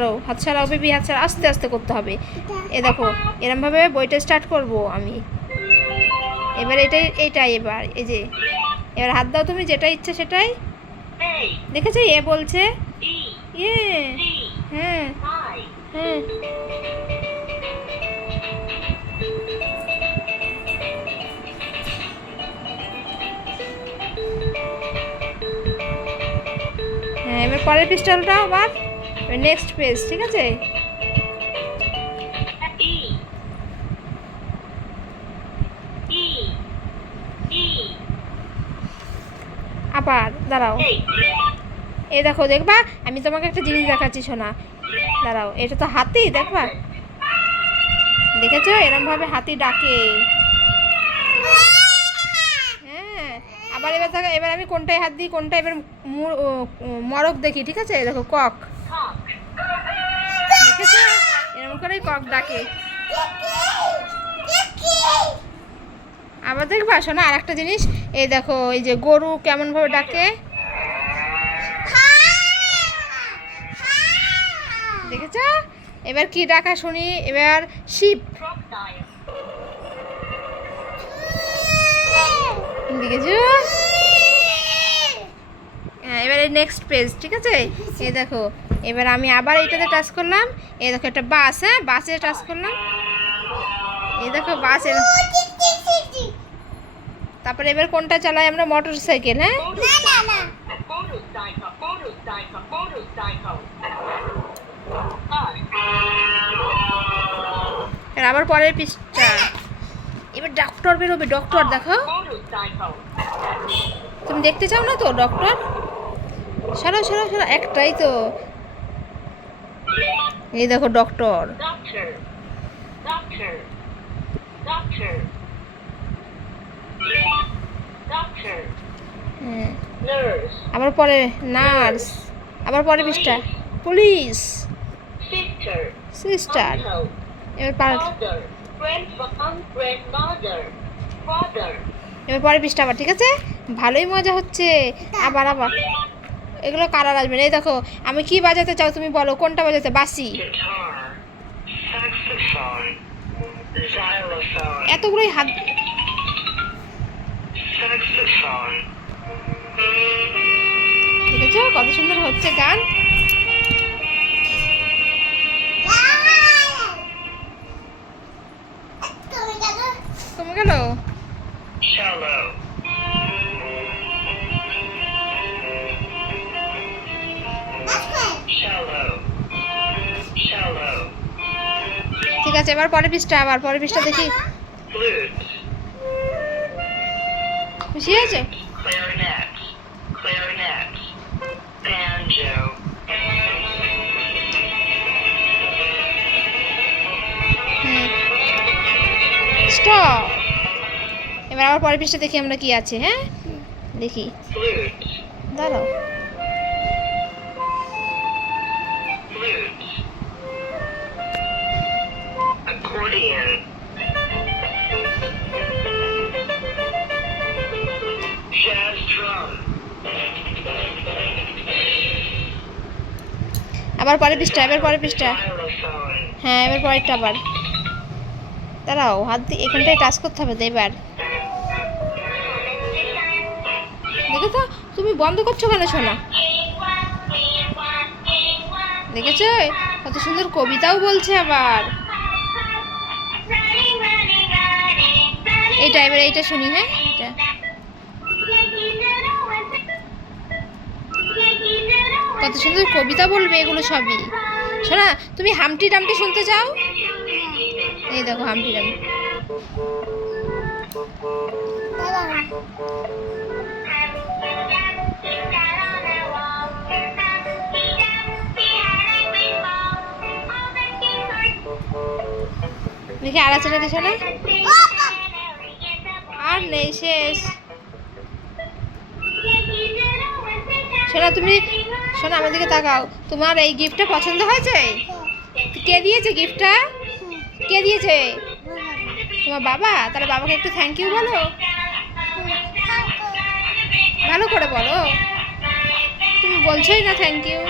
হাত ছাড়াও, বেবি হাত ছাড়া আস্তে আস্তে করতে হবে। এ দেখো, এরমভাবে বইটা স্টার্ট করব আমি। এবার এটাই এইটাই এবার, এই যে, এবার হাত দাও তুমি যেটা ইচ্ছে সেটাই। দেখেছ, এ বলছে? ইয়ে হ্যাঁ হ্যাঁ। হ্যাঁ এবার পরের পিস্টলটা আবার। নেক্সট পেজ ঠিক আছে? আবার দাঁড়াও। এই দেখো, দেখবা? আমি তোমাকে একটা জিনিস দেখাচ্ছি শোনা দাঁড়াও, এটা তো হাতি, দেখবা? দেখেছ? এরম ভাবে হাতি ডাকে। হ্যাঁ আবার এবার দেখো, এবার আমি কোনটায় হাত দিই কোনটা এবার মরক দেখি, ঠিক আছে? দেখো, কক। করেই কক ডাকে। আবার দেখবা, শোনা আর একটা জিনিস। এই দেখো, এই যে গরু কেমন ভাবে ডাকে? দেখেছ? এবার কি ডাকা শুনি? এবার শিপ দেখেছ? হ্যাঁ এবার নেক্সট পেজ ঠিক আছে? এই দেখো এবার আমি আবার এইটাতে টাচ করলাম। এই দেখো একটা বাস হ্যাঁ? বাসে টাচ করলাম। এই দেখো বাসে তারপরে এবার কোনটা চালাই আমরা? মোটর সাইকেল হ্যাঁ আবার পরের পৃষ্ঠা। এবার ডক্টর বেরোবে। ডক্টর দেখো। তুমি দেখতে চাও না তো? ডক্টর সরো সরো সরো। একটাই তো। এই দেখো ডক্টর হ্যাঁ। আবার পরে নার্স। আবার পরে বিশটা পুলিশ। সিস্টার এবার এবার পরে বিশটা আবার ঠিক আছে? ভালোই মজা হচ্ছে। আবার আবার। এগুলো কালার আসবে এই দেখো আমি কি বাজাতে চাও তুমি বলো কোনটা বাজাতে? বাসি। এতগুলোই হাত দেখেছ? কত সুন্দর হচ্ছে গান। কমে গেল? Cello, আছে এবার পরে পৃষ্ঠা আবার পরে পৃষ্ঠা দেখি। খুশি clarinet, স্টপ। এবার আবার পরের পৃষ্ঠা দেখি আমরা কি আছে হ্যাঁ? দেখি। দাঁড়াও। Jazz drum, আবার পরের পৃষ্ঠা এবার পরের পৃষ্ঠা। হ্যাঁ এবার পরেরটা আবার। দাঁড়াও হাত দিয়ে এখানটায় টাচ করতে হবে তো এবার। দেখো তো তুমি বন্ধ করছ কেন শোনা? দেখেছ? কত সুন্দর কবিতাও বলছে আবার। এবার এইটা শুনি হ্যাঁ? এটা কত সুন্দর কবিতা বলবে এগুলো সবই। শোনা, তুমি হামটি টামটি শুনতে চাও? এই দেখো, হামটি টামটি। দেখি নাকি শোনা আর নেই শেষ। শোনা তুমি শোনা আমার দিকে তাকাও। তোমার এই গিফটটা পছন্দ হয়েছে? কে দিয়েছে গিফটটা কে দিয়েছে? তোমার বাবা? তাহলে বাবাকে একটু থ্যাংক ইউ বলো। ভালো করে বলো। তুমি বলছোই না থ্যাংক ইউ